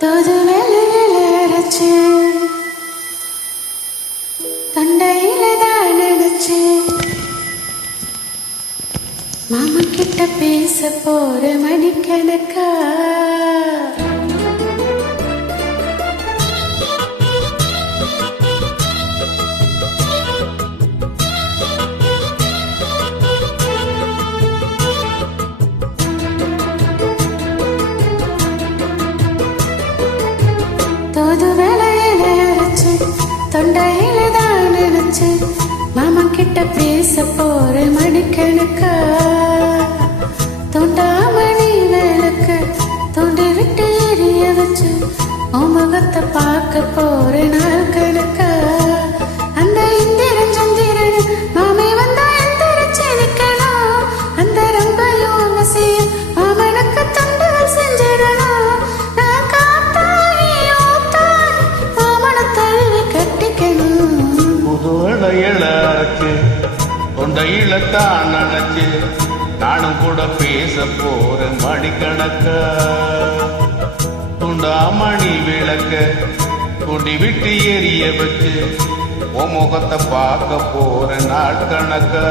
தோது வேலையில அரைச்சு தொண்டையில தான் நினைச்சு மாமா கிட்ட பேச போற மணிக்கணக்கா தோது வேலையில அரைச்சு தொண்டையில தான் நினைச்சு மாமா கிட்ட பேச போற மணிக்கணக்கா தொண்டாமணி வேலைக்கு தோண்டி விட்டு எரிய வச்சு முகத்தை பார்க்க போற நாள் கணக்கா அந்த இந்திரன் சந்திரன் மாமே வந்தா எந்திரிச்சு நிக்கணும் அந்த ரம்பையும் செய்ய மாமனுக்கு தொண்டுகள் செஞ்சிடணும் நான் காத்தாயி ஓத்தாயி மாமனை தழுவி கட்டிக்கணும் புதுவளையல அரைச்சு தொண்டையில தான் நினைச்சு நானும் கூட பேச போறேன் மணிக்கணக்கா துண்டாமணி விளக்க துண்டி விட்டு எரிய வச்சு உன் முகத்தை பார்க்க போறேன் நாள் கணக்கா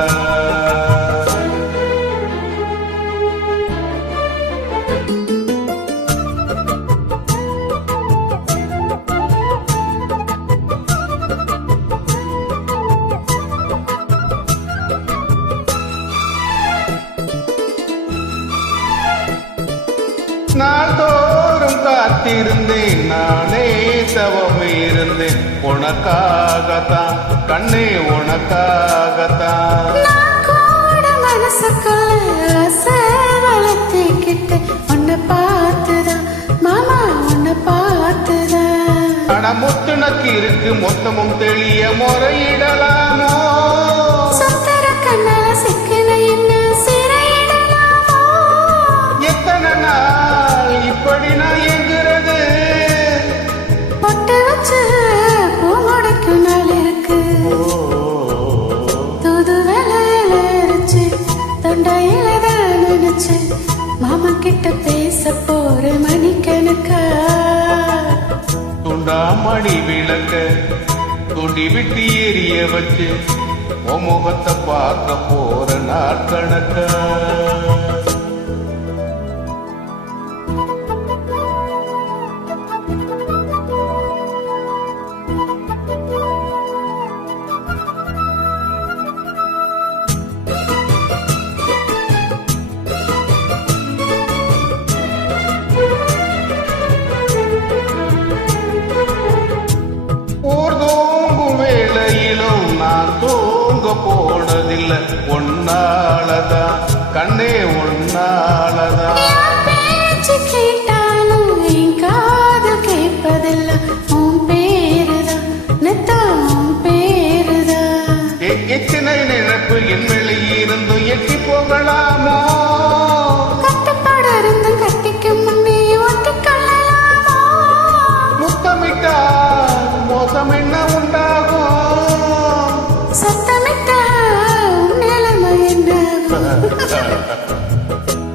நாள்தோறும் காத்திருந்தேன் நானே தவமே இருந்தேன் உனக்காகத்தான் கண்ணே உனக்காகத்தான் மனசுக்குள்ள ஆசை வளர்த்திக்கிட்டு உன்னை பார்த்துதான் மாமா உன்னை பார்த்துதான் ஆனா முத்துனக்கு இருக்கு மொத்தமும் தெளிய முறையிடலாமோ சுத்தர கண்ணால சிக்கன என்ன சிறையிடலாமோ எத்தனை நாள் இப்படி நான் எங்கிறது பொட்டு வச்சு பூ முடைக்கும் நாள் இருக்கு தூது வேலையில அரைச்சு தொண்டையில தான் நினைச்சு மாமா கிட்ட பேச போற மணிக்கணக்கா துண்டாமணி விளக்க துண்டி விட்டு எரிய வச்சு உன் முகத்தை பார்க்க போற நாள் கணக்கா போனதில்லை ஒன்னாலதான் கண்ணே ஒன்னாலதான் பேச்சு கேட்டாலும் என் காது கேட்பதில்ல உன் பேருதான் நெத்தம் உன் பேருதான் எத்தனை நினைப்பு என் வெளியிருந்தும் எட்டி போகலாமோ கட்டுப்பாடு இருந்தும் கட்டிக்கு முன்னே ஒட்டிக்கொள்ளலாமோ முத்தமிட்டா மோசம் என்ன உண்டாகும் சத்தமிட்டா உன் நிலைமை என்ன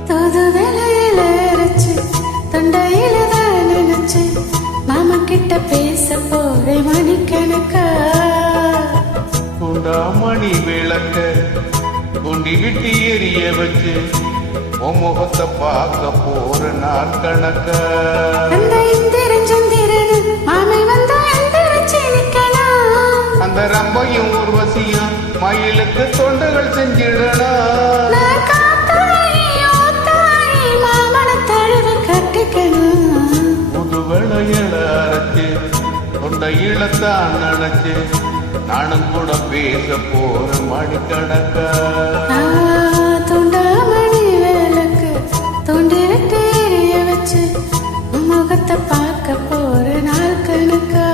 தோது வேலையில அரைச்சு தொண்டையில தான் நினைச்சு மாமா கிட்ட பேச போற மணிக்கணக்கா துண்டாமணி விளக்க துண்டி விட்டு எரிய வச்சு உன் முகத்தை பார்க்க போற நாள் கணக்கா அந்த இந்திரன் சந்திரன் மாமை வந்தா எந்திரிச்சு நிக்கணும் அந்த ரம்பையும் உர்வசியும் மயிலுக்கு தொண்டுகள் செஞ்சிடணும் நான் காத்தாயி ஓத்தாயி மாமனை தழுவி கட்டிக்கணும் புதுவளையல அரைச்சு தொண்டையில தான் நினைச்சு நானும் கூட பேச போற மணிக்கணக்கா தொண்டாமணி வேலைக்கு தோண்டி விட்டு எரிய வச்சு முகத்தை பார்க்க போற நாள் கணக்கா